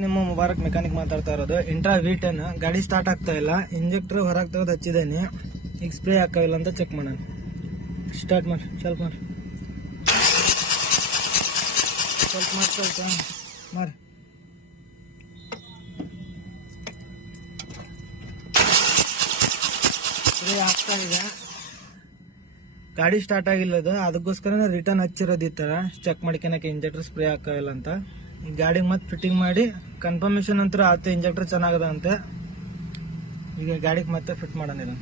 ನಿಮ್ಮ ಮುಬಾರಕ್ ಮೆಕ್ಯಾನಿಕ್ ಮಾತಾಡ್ತಾ ಇರೋದು. ಇಂಟ್ರಾ V10 ಗಾಡಿ ಸ್ಟಾರ್ಟ್ ಆಗ್ತಾ ಇಲ್ಲ, ಇಂಜೆಕ್ಟರ್ ಹೊರಗೆ ತೆಗೆದು ಹಚ್ಚಿದ್ದೇನೆ, ಈಗ ಸ್ಪ್ರೇ ಹಾಕಿಲ್ಲ ಅಂತ ಚೆಕ್ ಮಾಡೋಣ. ಸ್ಟಾರ್ಟ್ ಮಾಡಿ, ಸ್ವಲ್ಪ ಮಾಡಿ, ಸ್ವಲ್ಪ ಮಾಡಿ. ಸ್ಪ್ರೇ ಆಗ್ತಾ ಇದೆ, ಗಾಡಿ ಸ್ಟಾರ್ಟ್ ಆಗಿಲ್ಲ ಅದು, ಅದಕ್ಕೋಸ್ಕರ ರಿಟರ್ನ್ ಹಚ್ಚಿರೋದು. ಈ ಥರ ಚೆಕ್ ಮಾಡ್ಕೊಳಕ್ಕೆ ಇಂಜೆಕ್ಟರ್ ಸ್ಪ್ರೇ ಹಾಕಿಲ್ಲ ಅಂತ. ಈ ಗಾಡಿಗೆ ಮತ್ತೆ ಫಿಟ್ಟಿಂಗ್ ಮಾಡಿ ಕನ್ಫರ್ಮೇಶನ್ ಅಂತ ಆಯ್ತು, ಇಂಜೆಕ್ಟರ್ ಚೆನ್ನಾಗದ ಅಂತೆ. ಈಗ ಗಾಡಿಗೆ ಮತ್ತೆ ಫಿಟ್ ಮಾಡೋಣ.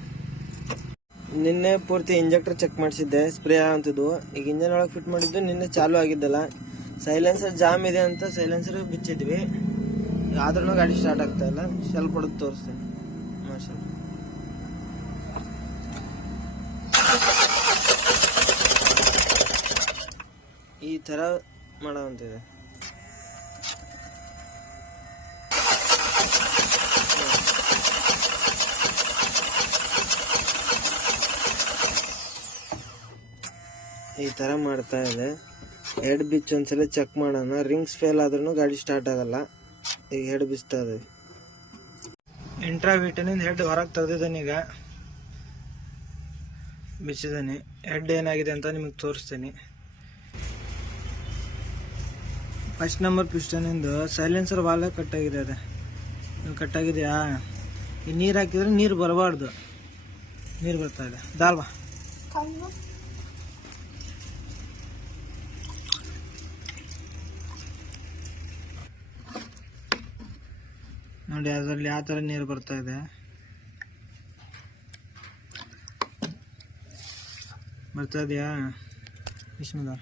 ನಿನ್ನೆ ಪೂರ್ತಿ ಇಂಜೆಕ್ಟರ್ ಚೆಕ್ ಮಾಡಿಸಿದ್ದೆ, ಸ್ಪ್ರೇ ಅಂತಿದ್ದು. ಈಗ ಇಂಜನ್ ಒಳಗೆ ಫಿಟ್ ಮಾಡಿದ್ದು ನಿನ್ನೆ ಚಾಲು ಆಗಿದ್ದಲ್ಲ, ಸೈಲೆನ್ಸರ್ ಜಾಮ್ ಇದೆ ಅಂತ ಸೈಲೆನ್ಸರ್ ಬಿಚ್ಚಿದ್ವಿ, ಆದ್ರೂ ಗಾಡಿ ಸ್ಟಾರ್ಟ್ ಆಗ್ತಾ ಇಲ್ಲ. ಸ್ವಲ್ಪ ಹೊಡೆದು ತೋರಿಸ್ತೇನೆ. ಈ ತರ ಮಾಡೋವಂತಿದೆ. ಈ ತರ ಮಾಡ್ತಾ ಇದೆ. ಹೆಡ್ ಬಿಚ್ ಒಂದ್ಸಲ ಚೆಕ್ ಮಾಡೋಣ. ರಿಂಗ್ಸ್ ಫೇಲ್ ಆದ್ರೂ ಗಾಡಿ ಸ್ಟಾರ್ಟ್ ಆಗಲ್ಲ. ಈಗ ಹೆಡ್ ಬಿಚ್ತಾ ಇದೆ. ಇಂಟ್ರಾ V10 ಹೆಡ್ ಹೊರಗೆ ತೆಗೆದಿದ್ದೇನೆ, ಈಗ ಬಿಚ್ಚಿದ್ದೇನೆ. ಹೆಡ್ ಏನಾಗಿದೆ ಅಂತ ನಿಮಗೆ ತೋರಿಸ್ತೀನಿ. ಫಸ್ಟ್ ನಂಬರ್ ಪಿಸ್ಟನ್ ಇಂದು ಸೈಲೆನ್ಸರ್ ವಾಲ್ ಕಟ್ಟಾಗಿದೆ. ಅದೇ ಕಟ್ಟಾಗಿದೆಯಾ? ಈ ನೀರು ಹಾಕಿದ್ರೆ ನೀರು ಬರಬಾರ್ದು, ನೀರು ಬರ್ತಾ ಇದೆ. ದಾಲ್ವಾ ನೋಡಿ, ಅದರಲ್ಲಿ ಯಾವ ಥರ ನೀರು ಬರ್ತಾ ಇದೆ. ಬರ್ತಾ ಇದೆಯಾ? ಇಸ್ಮಿಲ್ಲ,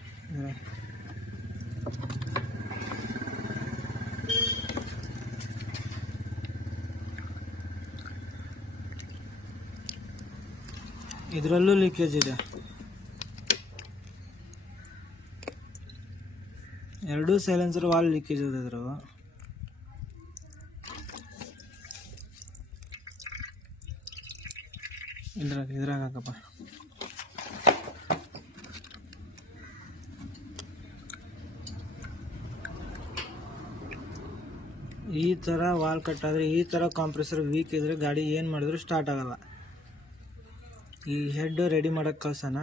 ಇದರಲ್ಲೂ ಲೀಕೇಜ್ ಇದೆ. ಎರಡೂ ಸೈಲೆನ್ಸರ್ ವಾಲ್ ಲೀಕೇಜ್ ಇದೆ. ಇದ್ರಾಗ ಹಾಕಪ್ಪ. ಈ ಥರ ವಾಲ್ ಕಟ್ ಆದರೆ, ಈ ಥರ ಕಾಂಪ್ರೆಸರ್ ವೀಕ್ ಇದ್ರೆ ಗಾಡಿ ಏನು ಮಾಡಿದ್ರು ಸ್ಟಾರ್ಟ್ ಆಗಲ್ಲ. ಈ ಹೆಡ್ ರೆಡಿ ಮಾಡೋಕ್ಕೆ ಕಳ್ಸೋಣ.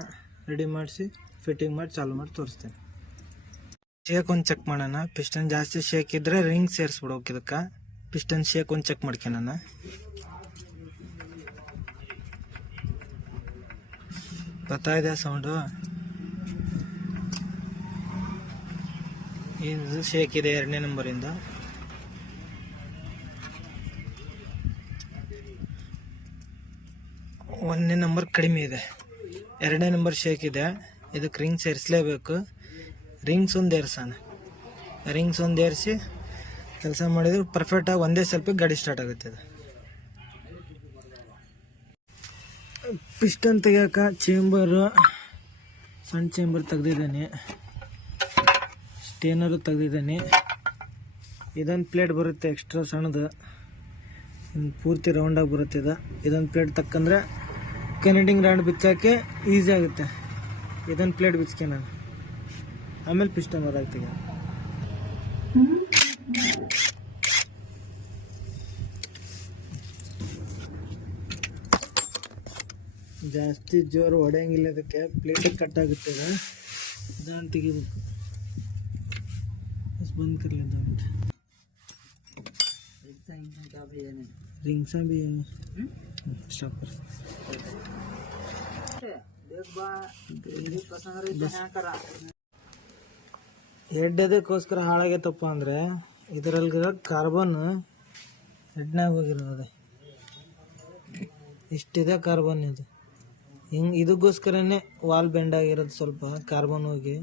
ರೆಡಿ ಮಾಡಿಸಿ ಫಿಟ್ಟಿಂಗ್ ಮಾಡಿ ಚಾಲು ಮಾಡಿ ತೋರಿಸ್ತೇನೆ. ಶೇಕ್ ಒಂದು ಚೆಕ್ ಮಾಡೋಣ. ಪಿಸ್ಟನ್ ಜಾಸ್ತಿ ಶೇಕ್ ಇದ್ರೆ ರಿಂಗ್ ಸೇರಿಸ್ಬಿಡೋಕೆ. ಇದಕ್ಕೆ ಪಿಸ್ಟನ್ ಶೇಕ್ ಒಂದು ಚೆಕ್ ಮಾಡ್ಕೊಳ್ಳೋಣ. ಬರ್ತಾ ಇದೆ ಸೌಂಡು. ಇದು ಶೇಕ್ ಇದೆ 2ನೇ ನಂಬರಿಂದ. ಒಂದನೇ ನಂಬರ್ ಕಡಿಮೆ ಇದೆ, 2ನೇ ನಂಬರ್ ಶೇಕ್ ಇದೆ. ಇದಕ್ಕೆ ರಿಂಗ್ ಸೇರಿಸಲೇಬೇಕು. ರಿಂಗ್ಸ್ ಒಂದು ಏರ್ಸೋಣ. ರಿಂಗ್ಸ್ ಒಂದು ಏರಿಸಿ ಕೆಲಸ ಮಾಡಿದ್ರೆ ಪರ್ಫೆಕ್ಟಾಗಿ ಒಂದೇ ಸ್ವಲ್ಪ ಗಾಡಿ ಸ್ಟಾರ್ಟ್ ಆಗುತ್ತೆ. ಇದು ಪಿಸ್ಟನ್ ತೆಗಿಯೋಕೆ ಚೇಂಬರು, ಸಣ್ಣ ಚೇಂಬರ್ ತೆಗ್ದಿದ್ದೀನಿ, ಸ್ಟೇನರು ತೆಗ್ದಿದ್ದೀನಿ. ಇದೊಂದು ಪ್ಲೇಟ್ ಬರುತ್ತೆ ಎಕ್ಸ್ಟ್ರಾ ಸಣ್ಣದು, ಪೂರ್ತಿ ರೌಂಡಾಗಿ ಬರುತ್ತೆ. ಇದೊಂದು ಪ್ಲೇಟ್ ತಕ್ಕಂದ್ರೆ ಕನೆಕ್ಟಿಂಗ್ ರಾಡ್ ಬಿಚ್ಚೋಕ್ಕೆ ಈಸಿ ಆಗುತ್ತೆ. ಇದೊಂದು ಪ್ಲೇಟ್ ಬಿಚ್ಕೆ ನಾನು ಆಮೇಲೆ ಪಿಸ್ಟನ್ ಹೊರಗ್ತೀವಿ. ಜಾಸ್ತಿ ಜೋರು ಹೊಡೆಯಂಗಿಲ್ಲ, ಅದಕ್ಕೆ ಪ್ಲೇಟಿಗೆ ಕಟ್ಟಾಗುತ್ತೆ. ಇದನ್ನು ತೆಗಿಬೇಕು. ಬಂದ್ कर लेता हूँ. रिंग्स भी स्टॉप कर. ಹೆಡ್ ಅದಕ್ಕೋಸ್ಕರ ಹಾಳಾಗೈತಪ್ಪ ಅಂದರೆ ಇದರಲ್ಲಿರೋ ಕಾರ್ಬನ್ ಹೆಡ್ನಾಗ ಹೋಗಿರೋದೆ. ಇಷ್ಟಿದೆ ಕಾರ್ಬನ್. ಇದು ಹಿಂಗೆ ಇದಕ್ಕೋಸ್ಕರನೇ ವಾಲ್ ಬೆಂಡ್ ಆಗಿರೋದು. ಸ್ವಲ್ಪ ಕಾರ್ಬನ್ ಹೋಗಿ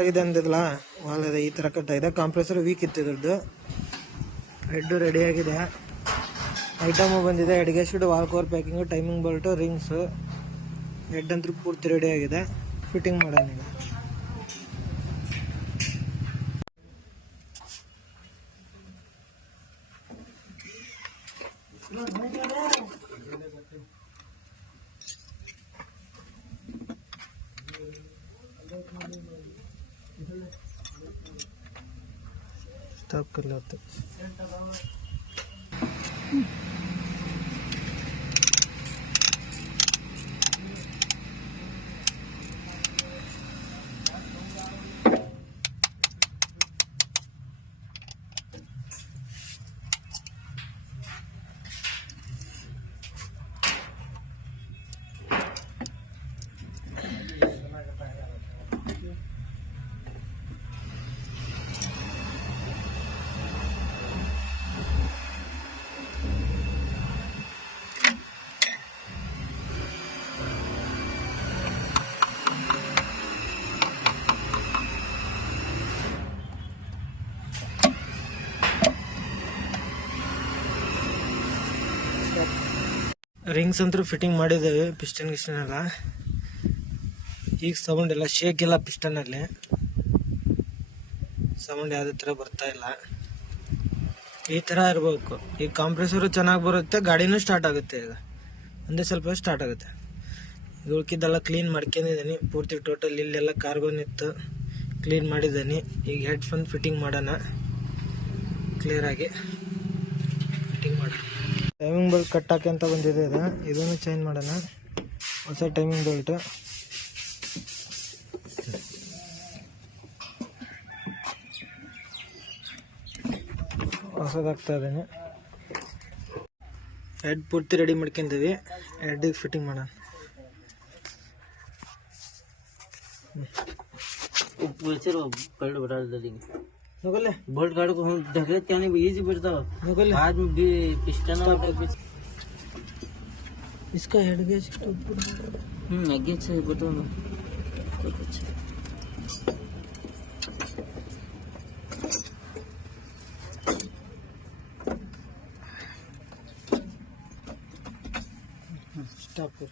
ಆಗಿದೆ ಅಂದಿಲ್ಲ, ವಾಲ್ ಇದೆ ಈ ಥರ ಕಟ್ಟಾಗಿದೆ. ಕಾಂಪ್ರೆಸರ್ ವೀಕ್ ಇತ್ತು ಇದ್ರದ್ದು. ಹೆಡ್ಡು ರೆಡಿಯಾಗಿದೆ, ಐಟಮು ಬಂದಿದೆ. ಹೆಡ್ಗೆ sheet, wall cover packing, timing belt, rings, head ಅಂತೂ ಪೂರ್ತಿ ರೆಡಿಯಾಗಿದೆ. ಫಿಟ್ಟಿಂಗ್ ಮಾಡೋಣ ಈಗ. स्टॉप कर लेते ರಿಂಗ್ಸ್ ಅಂತೂ ಫಿಟ್ಟಿಂಗ್ ಮಾಡಿದ್ದೇವೆ ಪಿಸ್ಟನ್ ಗಿಸ್ಟನ್ ಎಲ್ಲ. ಈಗ ಸೌಂಡ್ ಎಲ್ಲ ಶೇಕ್ ಇಲ್ಲ, ಪಿಸ್ಟನಲ್ಲಿ ಸೌಂಡ್ ಯಾವುದೇ ಥರ ಬರ್ತಾ ಇಲ್ಲ. ಈ ಥರ ಇರಬೇಕು. ಈಗ ಕಾಂಪ್ರೆಸರು ಚೆನ್ನಾಗಿ ಬರುತ್ತೆ, ಗಾಡಿನೂ ಸ್ಟಾರ್ಟ್ ಆಗುತ್ತೆ. ಈಗ ಒಂದೇ ಸ್ವಲ್ಪ ಸ್ಟಾರ್ಟ್ ಆಗುತ್ತೆ. ಉಳ್ಕಿದ್ದೆಲ್ಲ ಕ್ಲೀನ್ ಮಾಡ್ಕೊಂಡಿದ್ದೀನಿ ಪೂರ್ತಿ. ಟೋಟಲ್ ಇಲ್ಲೆಲ್ಲ ಕಾರ್ಬನ್ ಇತ್ತು, ಕ್ಲೀನ್ ಮಾಡಿದ್ದೀನಿ. ಈಗ ಹೆಡ್ಫೋನ್ ಫಿಟ್ಟಿಂಗ್ ಮಾಡೋಣ, ಕ್ಲಿಯರಾಗಿ ಫಿಟ್ಟಿಂಗ್ ಮಾಡೋಣ. ಟೈಮಿಂಗ್ ಬೆಲ್ಟ್ ಕಟ್ ಹಾಕಿ ಅಂತ ಬಂದಿದೆ ಇದು, ಇದನ್ನು ಚೇಂಜ್ ಮಾಡೋಣ. ಹೊಸ ಟೈಮಿಂಗ್ ಬೆಲ್ಟ್ ಹೊಸದಾಗ್ತಾ ಇದ್ದೇನೆ. ಹೆಡ್ ಪೂರ್ತಿ ರೆಡಿ ಮಾಡ್ಕೊಂಡಿವಿ, ಹೆಡ್ಡಿಗೆ ಫಿಟ್ಟಿಂಗ್ ಮಾಡೋಣ. बोल्ट गाड़ को हम ढकले त्याने इजी पड़ता बाद में भी पिस्टन इसका हेड गेज गेज से बताओ ना कुछ. स्टॉप कर.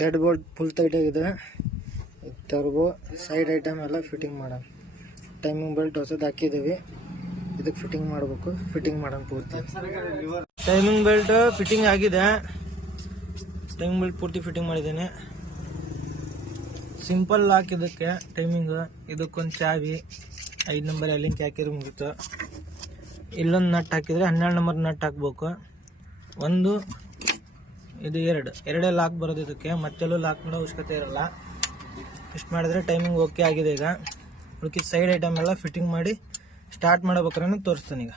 ಹೆಡ್ ಬೋಲ್ಟ್ ಫುಲ್ ಟೈಟ್ ಆಗಿದೆ. ಟರ್ಬೋ ಸೈಡ್ ಐಟಮ್ ಎಲ್ಲ ಫಿಟ್ಟಿಂಗ್ ಮಾಡೋಣ. ಟೈಮಿಂಗ್ ಬೆಲ್ಟ್ ಹೊಸದು ಹಾಕಿದ್ದೀವಿ, ಇದಕ್ಕೆ ಫಿಟ್ಟಿಂಗ್ ಮಾಡಬೇಕು. ಫಿಟ್ಟಿಂಗ್ ಮಾಡೋಣ ಪೂರ್ತಿ. ಟೈಮಿಂಗ್ ಬೆಲ್ಟ್ ಫಿಟ್ಟಿಂಗ್ ಆಗಿದೆ. ಟೈಮಿಂಗ್ ಬೆಲ್ಟ್ ಪೂರ್ತಿ ಫಿಟ್ಟಿಂಗ್ ಮಾಡಿದ್ದೇನೆ. ಸಿಂಪಲ್ ಲಾಕ್ ಇದಕ್ಕೆ ಟೈಮಿಂಗ್. ಇದಕ್ಕೊಂದು ಚಾವಿ 5 ನಂಬರ್ ಲಿಂಕ್ ಹಾಕಿದ್ರೆ ಮುಗಿತು. ಇಲ್ಲೊಂದು ನಟ್ ಹಾಕಿದರೆ 12 ನಂಬರ್ ನಟ್ ಹಾಕ್ಬೇಕು. ಒಂದು ಇದು ಎರಡೇ ಲಾಕ್ ಬರೋದು ಇದಕ್ಕೆ, ಮತ್ತೆಲ್ಲೂ ಲಾಕ್ ಮಾಡೋ ಅವಶ್ಯಕತೆ ಇರಲ್ಲ. ಇಷ್ಟು ಮಾಡಿದ್ರೆ ಟೈಮಿಂಗ್ ಓಕೆ ಆಗಿದೆ. ಈಗ ಉಳ್ಕಿದ ಸೈಡ್ ಐಟಮ್ ಎಲ್ಲ ಫಿಟ್ಟಿಂಗ್ ಮಾಡಿ ಸ್ಟಾರ್ಟ್ ಮಾಡಬೇಕಾದ್ರೆ ತೋರಿಸ್ತಾನೆ. ಈಗ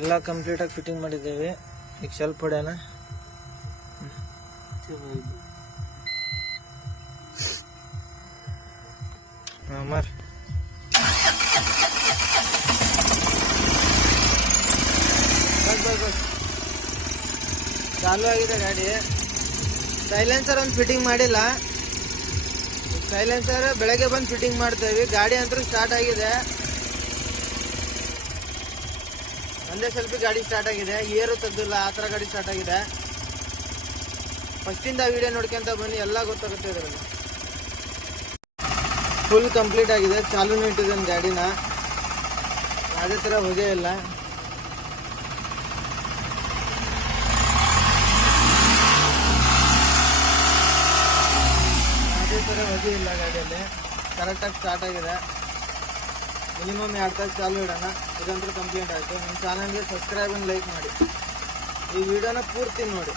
ಎಲ್ಲ ಕಂಪ್ಲೀಟಾಗಿ ಫಿಟ್ಟಿಂಗ್ ಮಾಡಿದ್ದೇವೆ. ಈಗ ಸ್ವಲ್ಪ ಹೊಡೆಯೋಣ. ಮಾರ್ ಚಾಲು ಆಗಿದೆ ಗಾಡಿ. ಸೈಲೆನ್ಸರ್ ಒಂದು ಫಿಟ್ಟಿಂಗ್ ಮಾಡಿಲ್ಲ. ಸೈಲೆನ್ಸರ್ ಬೆಳಗ್ಗೆ ಬಂದು ಫಿಟ್ಟಿಂಗ್ ಮಾಡ್ತೇವೆ. ಗಾಡಿ ಅಂತೂ ಸ್ಟಾರ್ಟ್ ಆಗಿದೆ, ಒಂದೇ ಸ್ವಲ್ಪ ಗಾಡಿ ಸ್ಟಾರ್ಟ್ ಆಗಿದೆ. ಏರು ತೆಗ್ದಿಲ್ಲ, ಆ ಥರ ಗಾಡಿ ಸ್ಟಾರ್ಟ್ ಆಗಿದೆ. ಫಸ್ಟಿಂದ ವಿಡಿಯೋ ನೋಡ್ಕೊಂತ ಬನ್ನಿ, ಎಲ್ಲ ಗೊತ್ತಾಗುತ್ತೆ ಇದರಲ್ಲಿ. ಫುಲ್ ಕಂಪ್ಲೀಟ್ ಆಗಿದೆ, ಚಾಲೂನು ಇಟ್ಟಿದ್ದೇನೆ ಗಾಡಿನ. ಯಾವುದೇ ಥರ ಹೊಗೆ ಇಲ್ಲ. ಯಾವುದೇ ಥರ ಹೊಗೆ ಇಲ್ಲ ಗಾಡಿಯಲ್ಲಿ. ಕರೆಕ್ಟಾಗಿ ಸ್ಟಾರ್ಟ್ ಆಗಿದೆ. ಮಿನಿಮಮ್ 2 ತಾಸು ಚಾಲು ಇಡೋಣ. ಇದಂತೂ ಕಂಪ್ಲೀಟ್ ಆಯಿತು. ನಮ್ಮ ಚಾನಲ್ಗೆ ಸಬ್ಸ್ಕ್ರೈಬ್ ಆ್ಯಂಡ್ ಲೈಕ್ ಮಾಡಿ. ಈ ವಿಡಿಯೋನ ಪೂರ್ತಿ ನೋಡಿ.